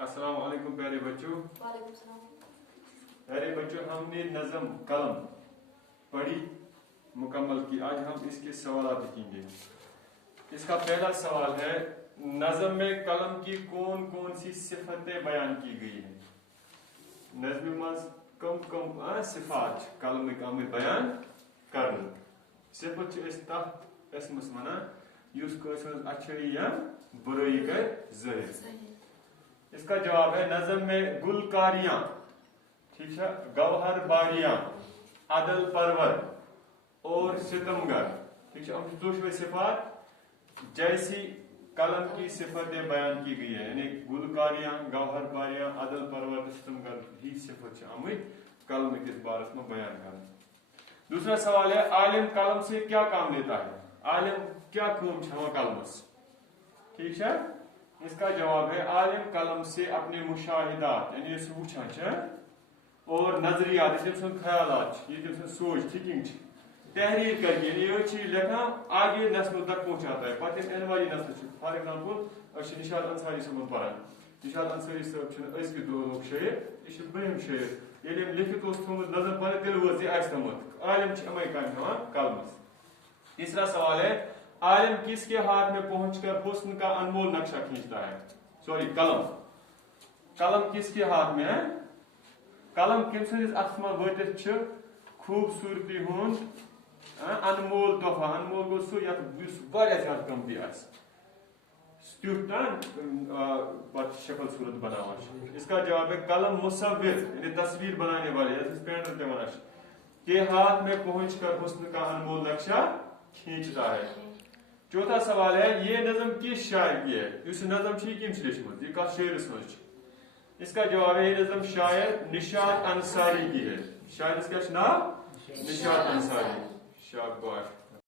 अस्सलाम वालेकुम प्यारे बच्चों। वालेकुम सलाम। प्यारे बच्चों, हमने नज़म कलम पढ़ी मुकम्मल की। आज हम इसके सवाल देखेंगे। इसका पहला सवाल है, नज़म में कलम की कौन कौन सी सिफतें बयान की गई हैं? नज़म मज कम कम सिफात कलम आम बयान करन। सिफत इसमस वनान युस अच्छाई या बुराई कर ज़ाहिर। इसका जवाब है, नज़म में गुलकारियां, ठीक है, गौहर बारियां, अदल परवर और सितमगर, ठीक है, हम सिफात जैसी कलम की सिफतें बयान की गई है, यानी गुलकारियां, गौहर बारियां, अदल परवर, सितमगर ही सिफत आमद कलम के बारस में बयान करना। दूसरा सवाल है, आलिम कलम से क्या काम लेता है? आलिम क्या काम छवा कलमस? ठीक है, इसका जवाब है, आलिम कलम से अपने मुशाहिदात यानी वुचान और नजरियात ख्यालात ये सोच थिंकिंग तहरीर करके यानी लिखा आगे नस्ल तक पहुंचाता है। पत इन वाली नस्ल फॉर एग्जाम्पल निशात अंसारी सब पढ़ान। निशात अंसारी सब लोग शेर यह बहम शेर ये लिखित थोमुत नजर पढ़ तेल तमुत आलिम अमे काम कलमस। तीसरा सवाल है, आलिम किसके हाथ में पहुंचकर हुस्न का अनमोल नक्शा खींचता है? सॉरी, कलम। कलम किसके हाथ में है? कलम किस अथमा वतित खूबसूरती हुंद अनमोल तोहफा। अनमोल गो सह ज्यादा कमती शक्ल सूरत बनावान। इसका जवाब है, कलम मुसव्विर यानी तस्वीर बनाने वाले पेंटर के हाथ में पहुंचकर हुस्न का अनमोल नक्शा खींचता है। चौथा सवाल है, ये नज़म किस शायर की है? इस नज़म कम लिखमत यह कत शेरस मज? इसका जवाब है, ये नज़म शायर निशात अंसारी की है। शायर इसका नाम निशात अंसारी। शाबाश।